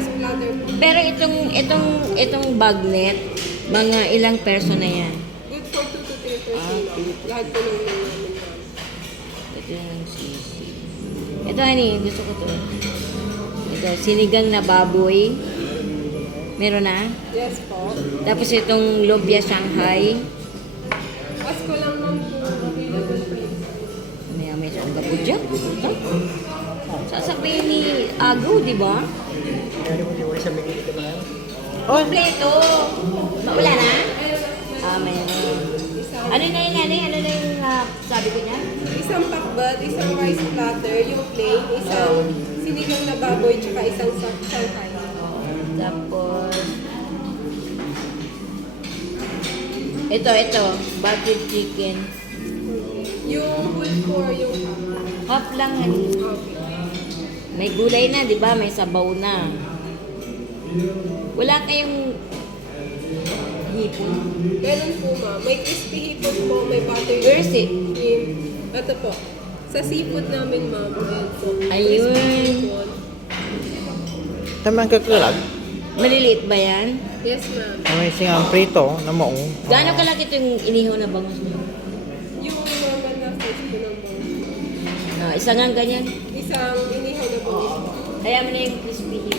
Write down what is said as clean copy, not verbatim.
rice platter po. Pero itong bagnet, mga ilang perso na yan? Good for 2 to 3 person. Ah, Lahat po lang namin, ma'am. Ito yung sisi. Ito, gusto ko to. Ito, sinigang na baboy. Meron na. Yes po. Tapos itong lumpia Shanghai. Ask ko lang, ma'am, kung available pa yun. May sangga po dyan. Ito. Sasabihin ni Agaw, di ba? Kompleto. Wala na? Meron. Ano na yun, Ano na yung sabi ko niya? Isang pakbet, isang rice platter, yung plain, isang sinigang na baboy, tsaka isang Shanghai. Tapos, ito, buttered chicken. Yung full core, yung Half lang, okay. May gulay na, di ba? May sabaw na. Wala kayong hipon. Meron po, ma'am. May crispy hipon po, may buttered Where is it? shrimp. Ito po. Sa seafood namin, ma'am. Ayan po. Ayun. Crispy hipon. Taman kakalag. Maliliit ba yan? Yes, ma'am. May singang prito na maong. Gaano kalaki ito yung inihaw na bangus mo? Yung normal na size po ng bangus. Isa nga ganyan. Isang inihaw na bangus po. Kaya mo na yung crispy hipon.